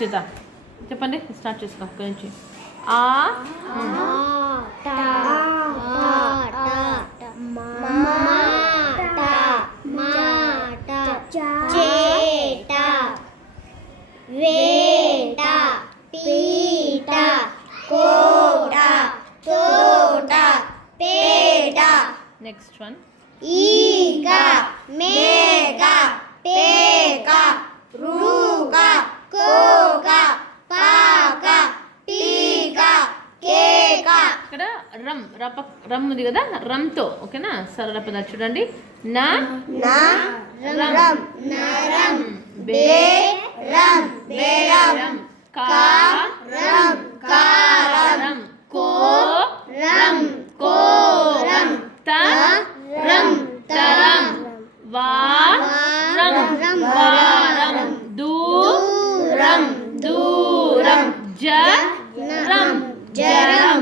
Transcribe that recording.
చూద్దాం. చెప్పండి, స్టార్ట్ చేసుకో అక్కడి నుంచి. ఆ వేట పీట కోట తోట పేట. Next one. ఈగ మేఘ పేక రూక కోక పాక టీక కేక. ఇక్కడ రమ్ ఉంది కదా, రమ్తో ఓకేనా సరళ పదాలు చూడండి. నా నరం నరం బేరం బేరం కారం కారం కోరం కోరం తరం తరం వారం వారం దూరం దూరం జరం జరం